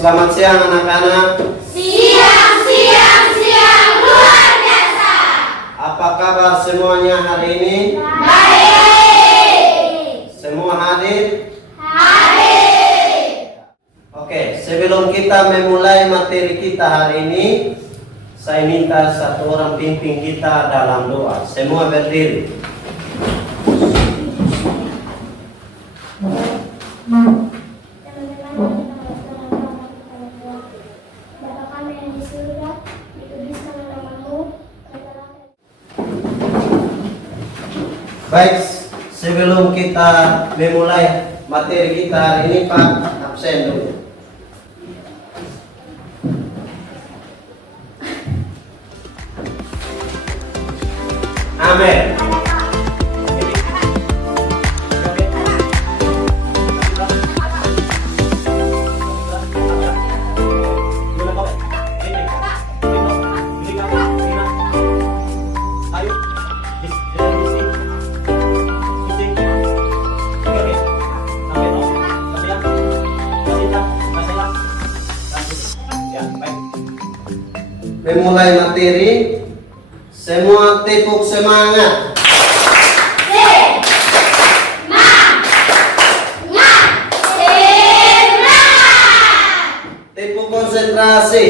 selamat siang anak-anak. Siang luar biasa. Apa kabar semuanya hari ini? Baik. Semua hadir? Hadir. Oke, sebelum kita memulai materi kita hari ini, saya minta satu orang pimpin kita dalam doa. Semua berdiri. Baik, sebelum kita memulai materi kita hari ini, Pak, absen dulu. Amin. Memulai materi, semua tepuk semangat. Tepuk konsentrasi.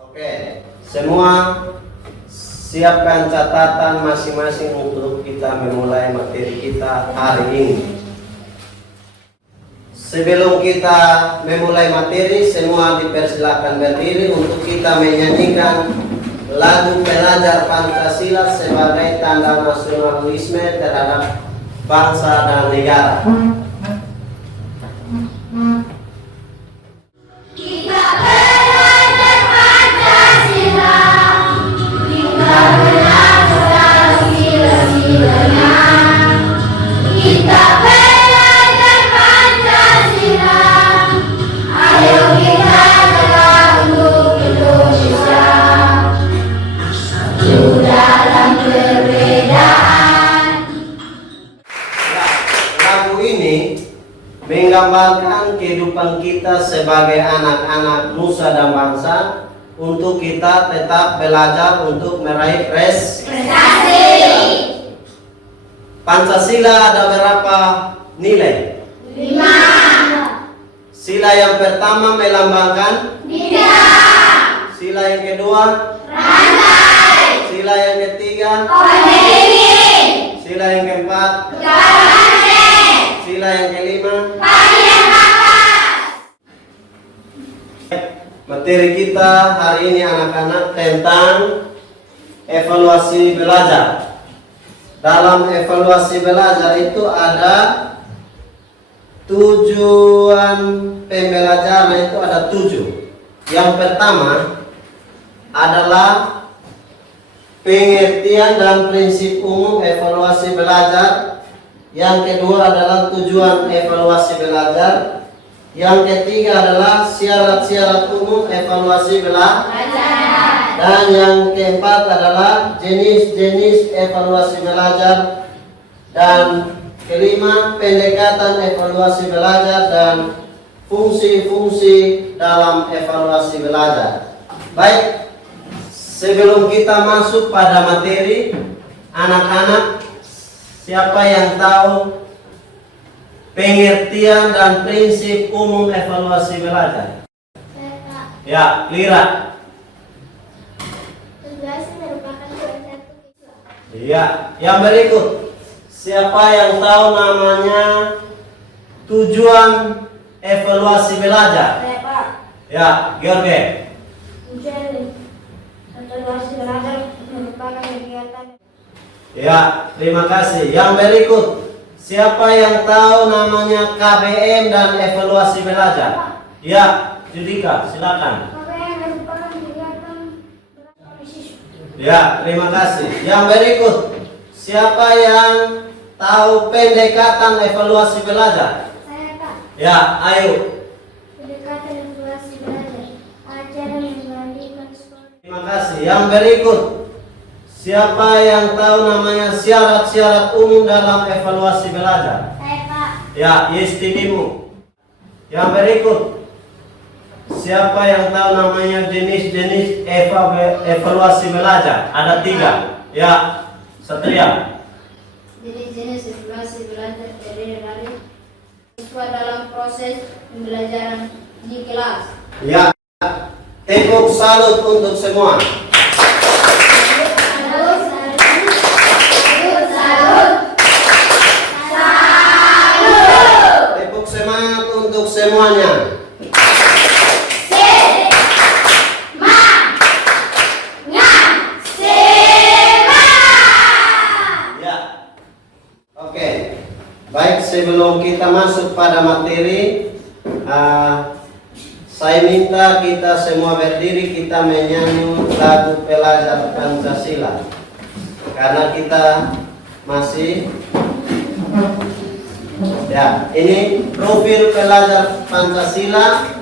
Oke, semua siapkan catatan masing-masing untuk kita memulai materi kita hari ini. Sebelum kita memulai materi, semua dipersilakan berdiri untuk kita menyanyikan lagu Pelajar Pancasila sebagai tanda nasionalisme terhadap bangsa dan negara. Kita belajar Pancasila, kita belajar sila-silanya. Kita belajar Pancasila, ayo kita jalan untuk Indonesia. Dalam perbedaan. Lagu ini menggambarkan kehidupan kita sebagai anak-anak nusa dan bangsa untuk kita tetap belajar untuk meraih Prestasi. Pancasila ada berapa nilai? 5. Sila yang pertama melambangkan Bidang. sila yang kedua, Rantai. sila yang ketiga, Koneksi. sila yang keempat, Garansi. sila yang kelima. Bagian atas. Materi kita hari ini anak-anak tentang evaluasi belajar. Dalam evaluasi belajar itu ada tujuan pembelajaran, itu ada 7. Yang pertama adalah pengertian dan prinsip umum evaluasi belajar. Yang kedua adalah tujuan evaluasi belajar. Yang ketiga adalah syarat-syarat umum evaluasi belajar. Dan yang keempat adalah jenis-jenis evaluasi belajar. Dan kelima, pendekatan evaluasi belajar dan fungsi-fungsi dalam evaluasi belajar. Baik, sebelum kita masuk pada materi, anak-anak, siapa yang tahu pengertian dan prinsip umum evaluasi belajar? Ya, Lira. Tugas merupakan salah satu siswa. Iya, yang berikut. Siapa yang tahu namanya tujuan evaluasi belajar? Saya Pak. Ya, George. Tujuan evaluasi belajar merupakan kegiatan. Ya, terima kasih. Yang berikut. Siapa yang tahu namanya KBM dan evaluasi belajar? Ya, Judika, silakan. KBM merupakan kegiatan siswa. Ya, terima kasih. Yang berikut. Siapa yang tahu pendekatan evaluasi belajar? Saya Pak. Ya, ayo. Pendekatan evaluasi belajar. Acara membandingkan skor. Terima kasih. Yang berikut. Siapa yang tahu namanya syarat-syarat umum dalam evaluasi belajar? Saya Pak. Ya, istidimu. Yang berikut. Siapa yang tahu namanya jenis-jenis evaluasi belajar? Ada 3. Ya, Satria. Jenis-jenis evaluasi belajar terdiri dari siswa dalam proses pembelajaran di kelas. Ya, tepuk salut untuk semua. Tepuk semangat untuk semuanya. Ya. Oke. Baik, sebelum kita masuk pada materi, saya minta kita semua berdiri, kita menyanyi lagu Pelajar Pancasila. Karena kita masih ya, ini profil pelajar Pancasila.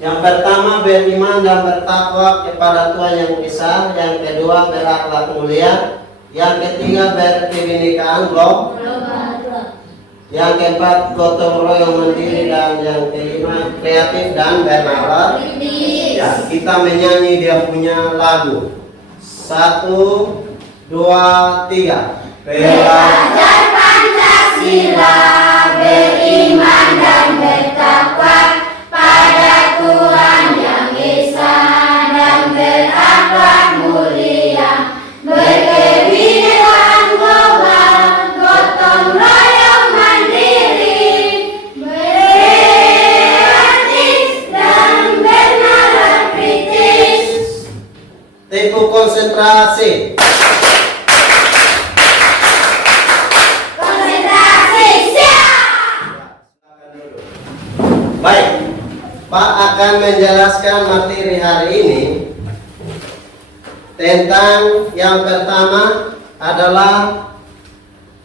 Yang pertama, beriman dan bertakwa kepada Tuhan Yang Esa. Yang kedua, berakhlak mulia. Yang ketiga, berkebinekaan global. Yang keempat, gotong royong mandiri. Dan yang kelima, kreatif dan bernalar. Ya, kita menyanyi dia punya lagu. 1, 2, 3. Belajar Pancasila, beriman dan bertakwa pada Tuhan Yang Esa dan berakhlak mulia, berkebinekaan global, gotong royong mandiri, kreatif dan bernalar kritis. Tepuk konsentrasi. Baik, Pak akan menjelaskan materi hari ini tentang yang pertama adalah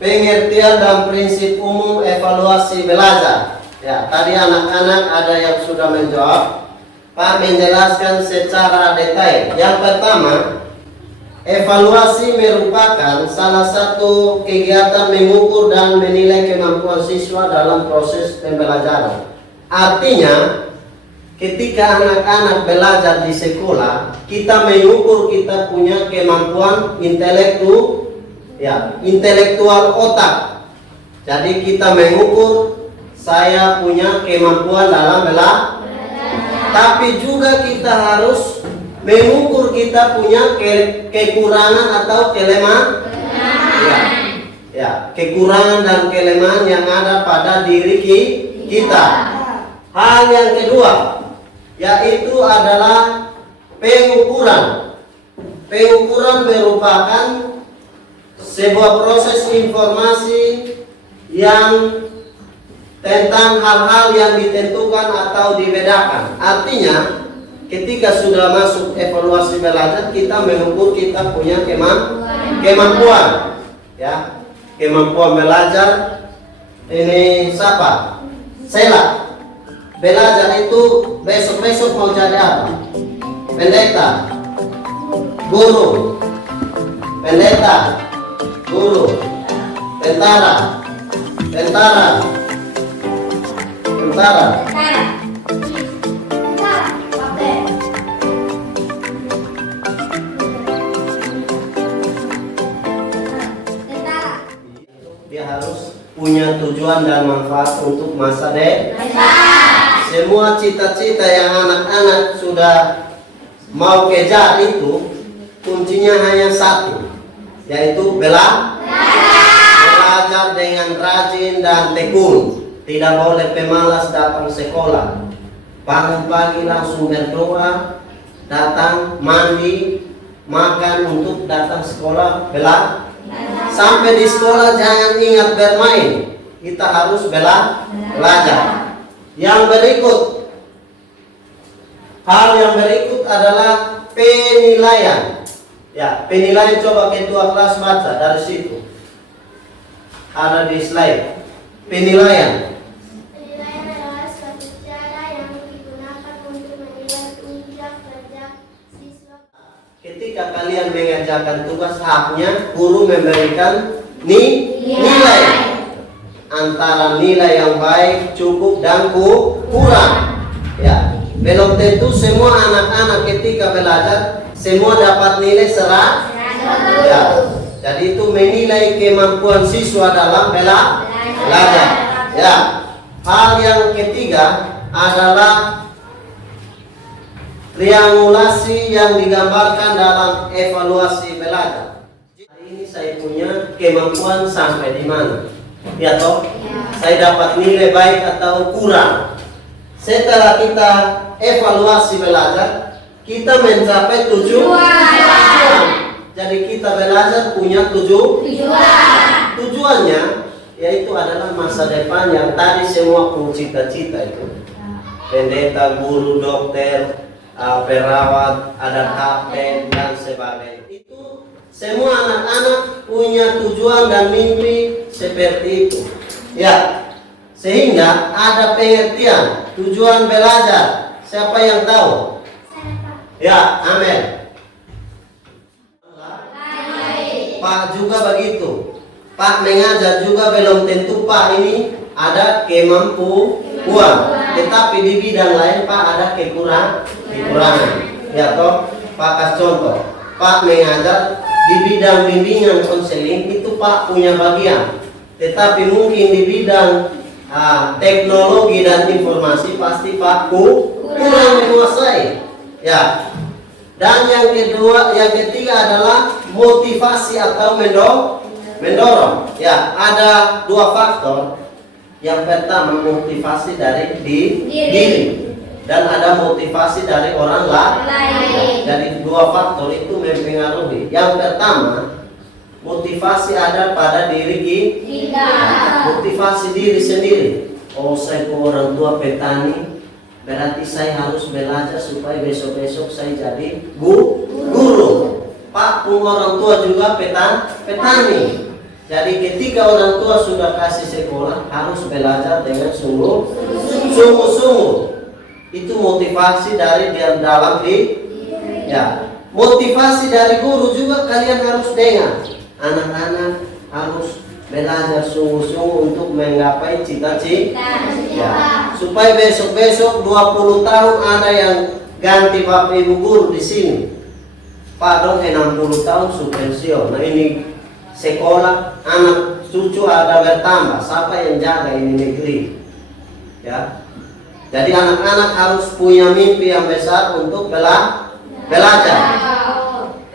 pengertian dan prinsip umum evaluasi belajar. Ya, tadi anak-anak ada yang sudah menjawab. Pak menjelaskan secara detail. Yang pertama, evaluasi merupakan salah satu kegiatan mengukur dan menilai kemampuan siswa dalam proses pembelajaran. Artinya, ketika anak-anak belajar di sekolah, kita mengukur kita punya kemampuan intelektual otak. Jadi kita mengukur saya punya kemampuan dalam belajar. Tapi juga kita harus mengukur kita punya kekurangan atau kelemahan. Ya, kekurangan dan kelemahan yang ada pada diri kita. Hal yang kedua yaitu adalah pengukuran. Pengukuran merupakan sebuah proses informasi yang tentang hal-hal yang ditentukan atau dibedakan. Artinya, ketika sudah masuk evaluasi belajar, kita mengukur kita punya kemampuan. Ya, kemampuan belajar ini siapa? Sela. Belajar itu besok-besok mau jadi apa? Pendeta, guru, pendeta, guru, tentara, dia harus punya tujuan dan manfaat untuk masa depan. Semua cita-cita yang anak-anak sudah mau kejar itu kuncinya hanya satu, yaitu belajar dengan rajin dan tekun. Tidak boleh pemalas datang sekolah. Bangun pagi langsung berdoa, datang mandi, makan untuk datang sekolah Sampai di sekolah jangan ingat bermain. Kita harus belajar. Hal yang berikut adalah penilaian. Ya, penilaian coba ketua kelas baca dari situ. Ada di slide. Penilaian. Penilaian adalah suatu cara yang digunakan untuk menilai kinerja kerja siswa. ketika kalian mengerjakan tugas, haknya guru memberikan nilai antara nilai yang baik, cukup, dan kurang. Ya, belum tentu semua anak-anak ketika belajar semua dapat nilai 100. Ya, jadi itu menilai kemampuan siswa dalam belajar. Ya, hal yang ketiga adalah triangulasi yang digambarkan dalam evaluasi belajar. Hari ini saya punya kemampuan sampai di mana? Ya toh? Saya dapat nilai baik atau kurang. Setelah kita evaluasi belajar, kita mencapai tujuan. Jadi kita belajar punya tujuannya, yaitu adalah masa depan yang tadi semua cita-cita itu. Pendeta, guru, dokter, perawat, ada kapten dan sebagainya. Itu semua anak-anak punya tujuan dan mimpi seperti itu. Ya, sehingga ada pengertian tujuan belajar. Siapa yang tahu? Ya, amin. Pak juga begitu. Pak mengajar juga belum tentu Pak ini ada kemampuan, tetapi di bidang lain Pak ada kekurangan. Ya toh, Pak kasih contoh. Pak mengajar di bidang bimbingan konseling itu Pak punya bagian, tetapi mungkin di bidang teknologi dan informasi pasti Pak kurang menguasai. Ya. Dan yang ketiga adalah motivasi atau mendorong. Ya, ada dua faktor. Yang pertama motivasi dari diri dan ada motivasi dari orang lain. Jadi dua faktor itu mempengaruhi. Yang pertama motivasi ada pada diri kita. Motivasi diri sendiri. Oh, saya orang tua petani, berarti saya harus belajar supaya besok-besok saya jadi guru. Pak pun orang tua juga petani. Jadi ketika orang tua sudah kasih sekolah, harus belajar dengan sungguh-sungguh. Itu motivasi dari dalam diri. Ya, motivasi dari guru juga kalian harus dengar. Anak-anak harus belajar sungguh-sungguh untuk menggapai cita-cita. Ya, supaya besok-besok 20 tahun ada yang ganti Bapak Ibu guru di sini. Pak dong 60 tahun pensiun. Nah ini sekolah anak cucu ada bertambah. Siapa yang jaga ini negeri? Ya. Jadi anak-anak harus punya mimpi yang besar untuk belajar.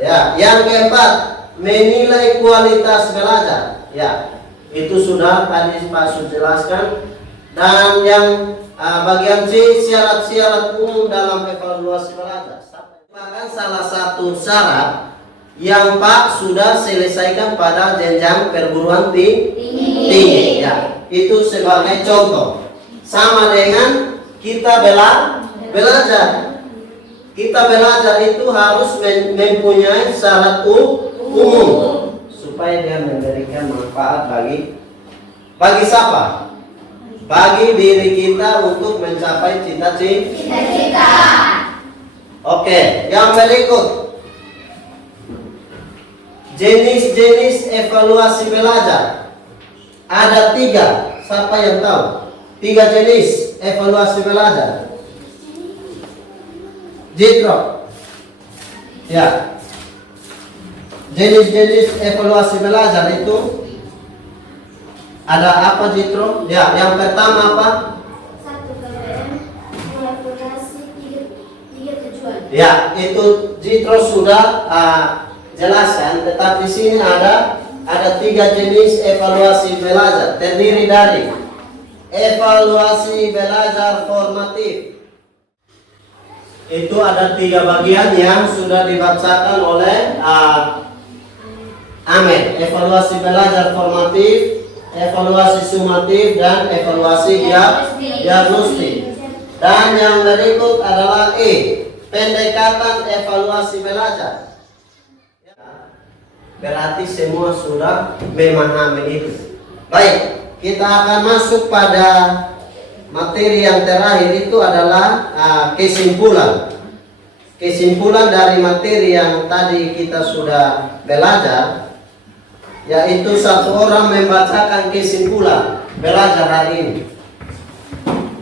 Ya, yang keempat, menilai kualitas belajar. Ya, itu sudah tadi Pak sudah jelaskan. Dan yang bagian C, syarat-syarat umum dalam evaluasi belajar. Bahkan salah satu syarat yang Pak sudah selesaikan pada jenjang perguruan tinggi. Ya, itu sebagai contoh. Sama dengan kita belajar. Kita belajar itu harus mempunyai syarat umum supaya dia memberikan manfaat bagi siapa? Bagi diri kita untuk mencapai cita-cita. Oke, yang berikut. Jenis-jenis evaluasi belajar. Ada 3. Siapa yang tahu? 3 jenis evaluasi belajar. Jitro. Ya. Jenis-jenis evaluasi belajar itu ada apa Jitro? Ya, yang pertama apa? 1 KBM, evaluasi 3 tujuan. Ya, itu Jitro sudah jelaskan, tetapi di sini ada 3 jenis evaluasi belajar, terdiri dari evaluasi belajar formatif. Itu ada 3 bagian yang sudah dibacakan oleh Amin. Evaluasi belajar formatif, evaluasi sumatif, dan evaluasi diagnostik. Dan yang berikut adalah E, pendekatan evaluasi belajar. Berarti semua sudah memahami itu. Baik, kita akan masuk pada materi yang terakhir, itu adalah kesimpulan. kesimpulan dari materi yang tadi kita sudah belajar, yaitu satu orang membacakan kesimpulan belajar hari ini.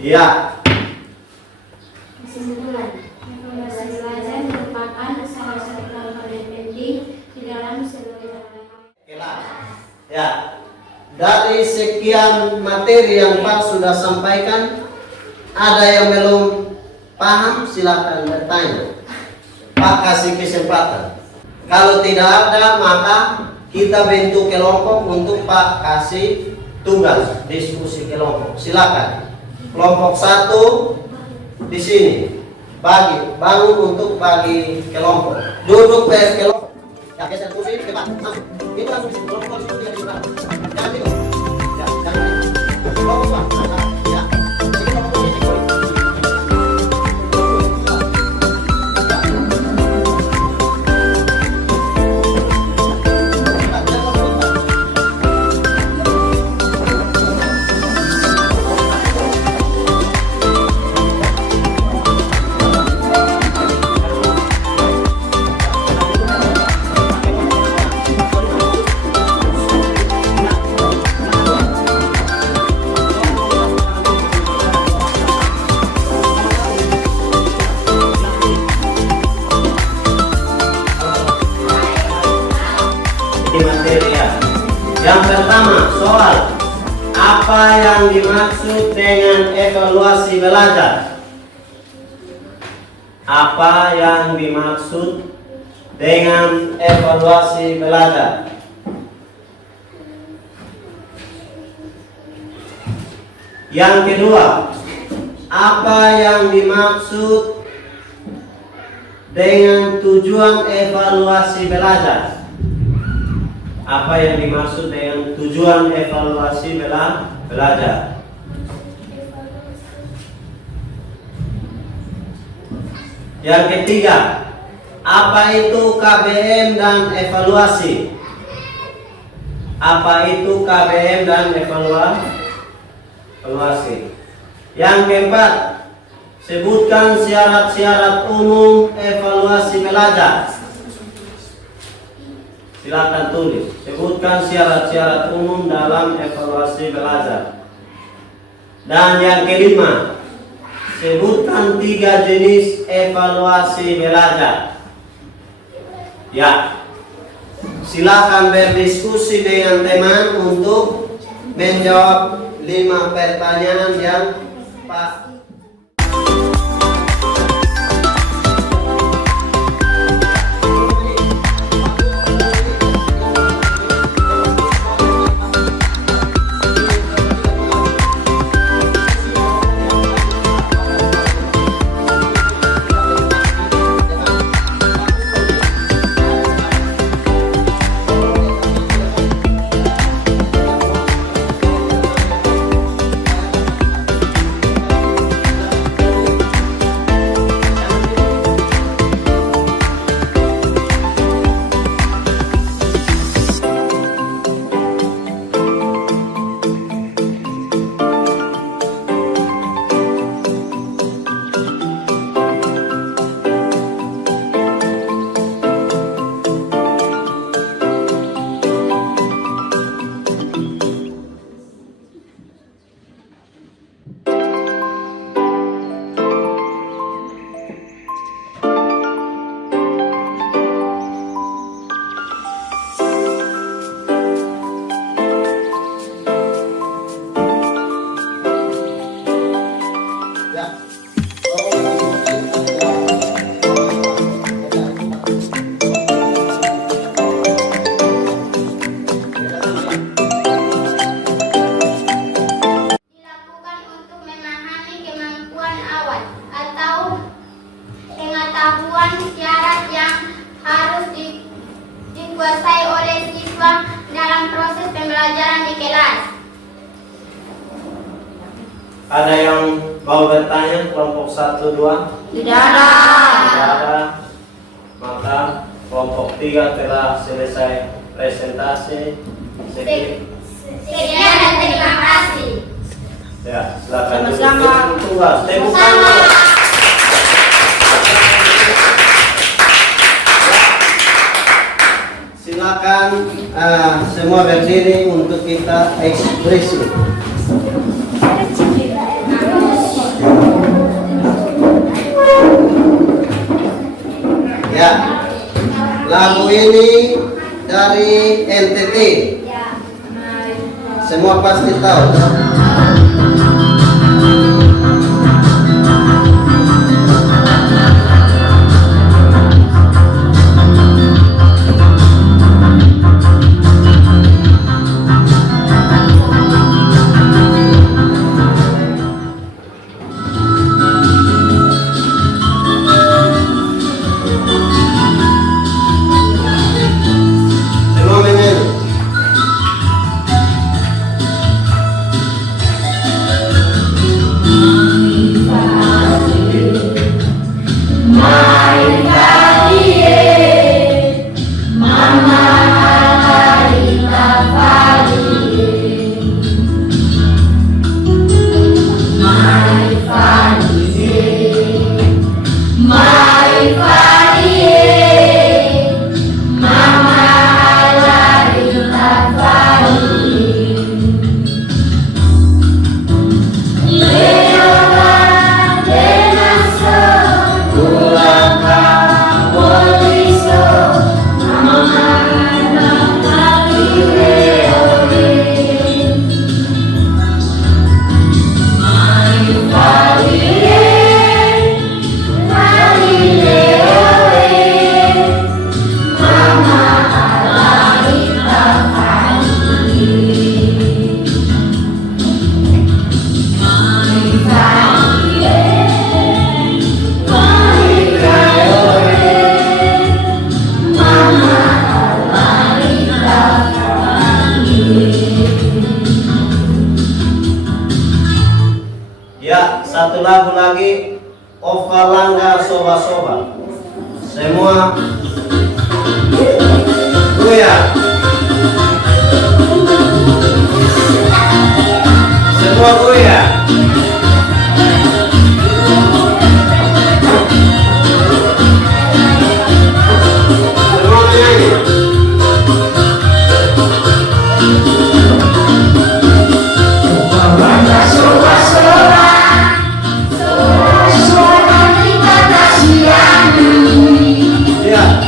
Ya. Kesimpulan, belajar merupakan salah satu hal yang penting di dalam seluruh Kelas. Ya. Dari sekian materi yang Pak sudah sampaikan, ada yang belum paham silakan bertanya. Pak kasih kesempatan. Kalau tidak ada, maka kita bentuk kelompok untuk Pak kasih tugas diskusi kelompok. Silakan. Kelompok 1 di sini. Bangun untuk bagi kelompok. Duduk per kelompok. Ya, geser kursi, Pak. Masuk. Itu langsung di kelompok diskusi yang di sebelah. Jangan itu. Ya, jangan. Kelompok Pak. Ya. Ini kelompok ini. Materi ya. Yang pertama, soal apa yang dimaksud dengan evaluasi belajar? Apa yang dimaksud dengan evaluasi belajar? Yang kedua, apa yang dimaksud dengan tujuan evaluasi belajar? Apa yang dimaksud dengan tujuan evaluasi belajar? Yang ketiga, apa itu KBM dan evaluasi? Apa itu KBM dan evaluasi? Yang keempat, sebutkan syarat-syarat umum evaluasi belajar. Silakan tulis. Sebutkan syarat-syarat umum dalam evaluasi belajar. Dan yang kelima, sebutkan 3 jenis evaluasi belajar. Ya. Silakan berdiskusi dengan teman untuk menjawab 5 pertanyaan yang Pak. dikuasai oleh siswa dalam proses pembelajaran di kelas. Ada yang mau bertanya kelompok 1, 2? Tidak ada. Tidak ada. Maka kelompok 3 telah selesai presentasi. Sekian dan terima kasih. Ya, silakan. Sama-sama. Tugas. Tepuk tangan. silakan semua berdiri untuk kita ekspresi. Ya, lagu ini dari NTT. Semua pasti tahu. Semua menyanyi. Ya, satu lagu lagi, Ovalanga Soba Soba. Semua goyang. Semua goyang. Semua menyanyi. Ya.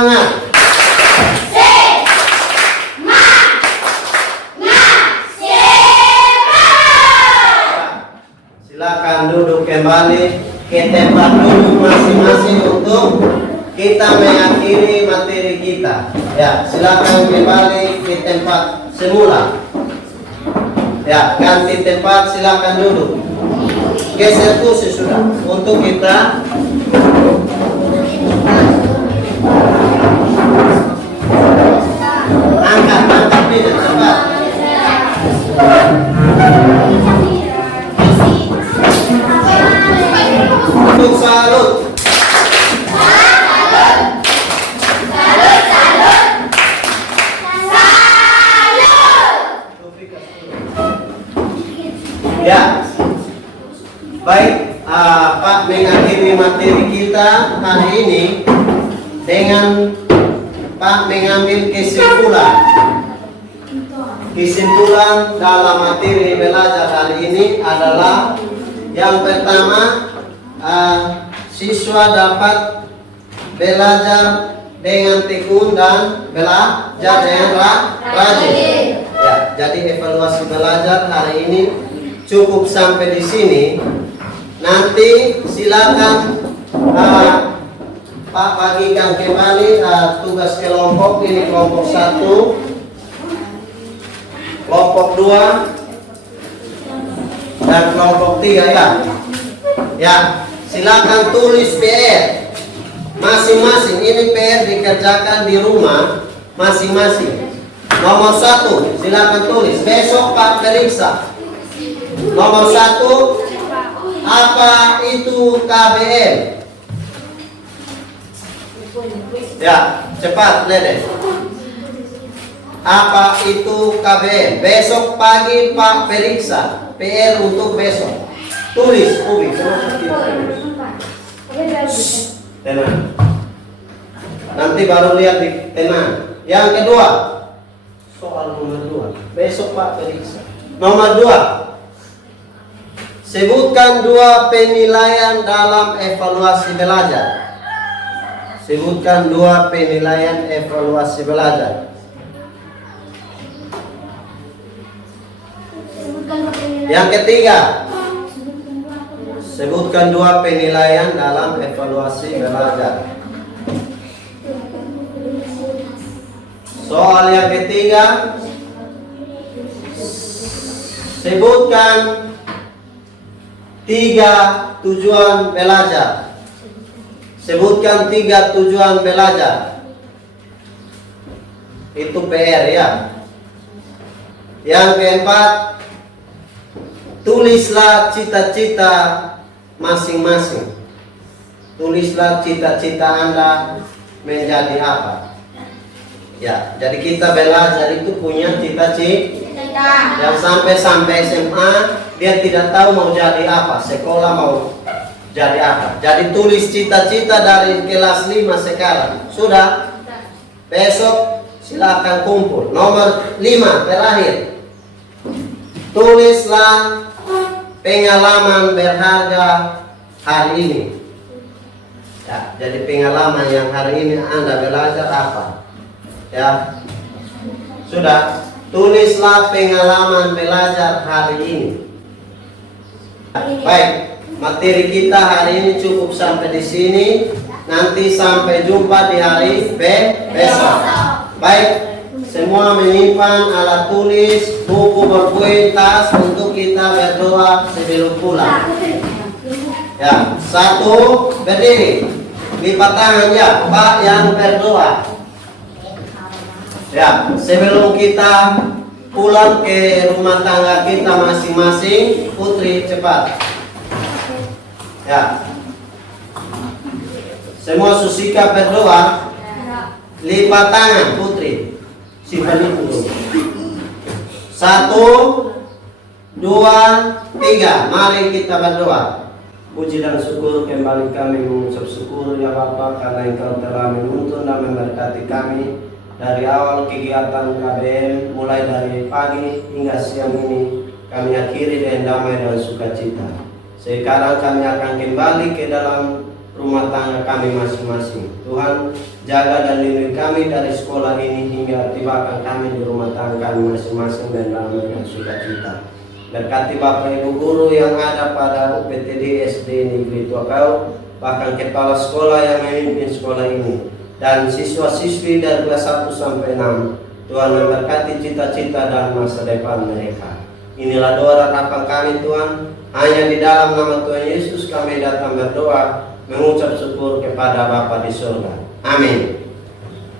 semangat. Silakan duduk kembali ke tempat duduk masing-masing untuk kita mengakhiri materi kita. Ya, silakan kembali ke tempat semula. Ya, ganti tempat, silakan duduk. Geser kursi sudah untuk kita angkat pindah cepat. Untuk salut. Ya, baik, Pak mengakhiri materi kita hari ini dengan Pak mengambil kesimpulan. Kesimpulan dalam materi belajar hari ini adalah yang pertama, siswa dapat belajar dengan tekun dan belajar dengan rajin. Ya, jadi evaluasi belajar hari ini cukup sampai di sini. Nanti silakan Pak bagikan kembali tugas kelompok. Ini kelompok 1, kelompok 2, dan kelompok 3 ya. Ya, silakan tulis PR masing-masing. Ini PR dikerjakan di rumah masing-masing. Nomor 1 silakan tulis. Besok Pak periksa. Nomor 1, apa itu KBM? Ya, cepat Dede. Apa itu KBM? Besok pagi Pak periksa. PR untuk besok. Tulis, Ubi. Tenang. Nanti baru lihat di tenang. Yang kedua, soal nomor 2. Besok Pak periksa. Nomor 2. Sebutkan 2 penilaian dalam evaluasi belajar. Sebutkan 2 penilaian evaluasi belajar. Yang ketiga, sebutkan 2 penilaian dalam evaluasi belajar. Soal yang ketiga, sebutkan 3 tujuan belajar. Sebutkan 3 tujuan belajar. Itu PR ya. Yang keempat, tulislah cita-cita masing-masing. Tulislah cita-cita Anda menjadi apa. Ya, jadi kita belajar itu punya cita-cita. Yang sampai SMA dia tidak tahu mau jadi apa, sekolah mau jadi apa. Jadi tulis cita-cita dari kelas 5 sekarang. Sudah? Besok silakan kumpul. Nomor 5 terakhir. Tulislah pengalaman berharga hari ini. Ya, jadi pengalaman yang hari ini Anda belajar apa? Ya. Sudah, tulislah pengalaman belajar hari ini. Baik, materi kita hari ini cukup sampai di sini. Nanti sampai jumpa di hari besok. Baik. Semua menyimpan alat tulis, buku berpoin, tas untuk kita berdoa sebelum pulang. Ya, 1 berdiri, lipat tangan ya, Pak yang berdoa. Ya, sebelum kita pulang ke rumah tangga kita masing-masing, Putri cepat. Ya, semua susika berdoa, lipat tangan Putri. Simpan itu dulu. 1, 2, 3. Mari kita berdoa. Puji dan syukur kembali kami mengucap syukur ya Bapa, karena Engkau telah menuntun dan memberkati kami dari awal kegiatan KBM, mulai dari pagi hingga siang ini. Kami akhiri dengan damai dan sukacita. Sekarang kami akan kembali ke dalam rumah tangga kami masing-masing. Tuhan, jaga dan lindungi kami dari sekolah ini hingga tibakan kami di rumah tangga kami masing-masing dan damai dan sukacita. Berkati Bapak Ibu guru yang ada pada UPTD SD Negeri Tuakau, bahkan kepala sekolah yang memimpin sekolah ini, dan siswa-siswi dari kelas 1 sampai 6. Tuhan memberkati cita-cita dan masa depan mereka. Inilah doa dan harapan kami Tuhan. Hanya di dalam nama Tuhan Yesus kami datang berdoa, mengucap syukur kepada Bapa di surga. Amin.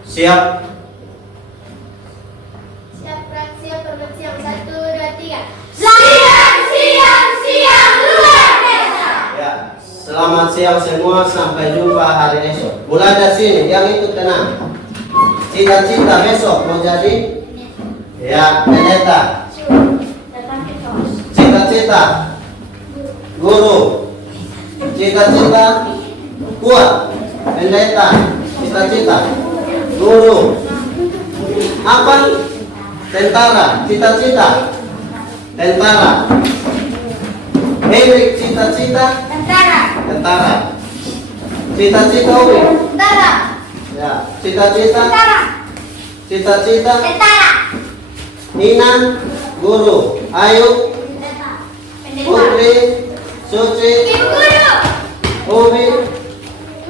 Siap? Siap perbuat siang 1, 2, 3. Siang luar biasa. Ya, selamat siang semua, sampai jumpa hari esok. Mulai dari sini, yang itu tenang. Cita-cita besok mau jadi? Ya, pendeta. Cita-cita guru. Cita-cita kuat. Pendeta. Cita-cita guru. Apa? Tentara. Cita-cita tentara. Hendrik cita-cita tentara. Cita-cita Uwi. Tentara. Ya, cita-cita cita-cita Tentara. Nina guru. Ayu Putri Suci Ibu guru. Ubi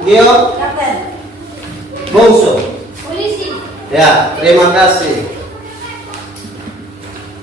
Gio Kapten. Bungsu. Polisi. Ya, terima kasih.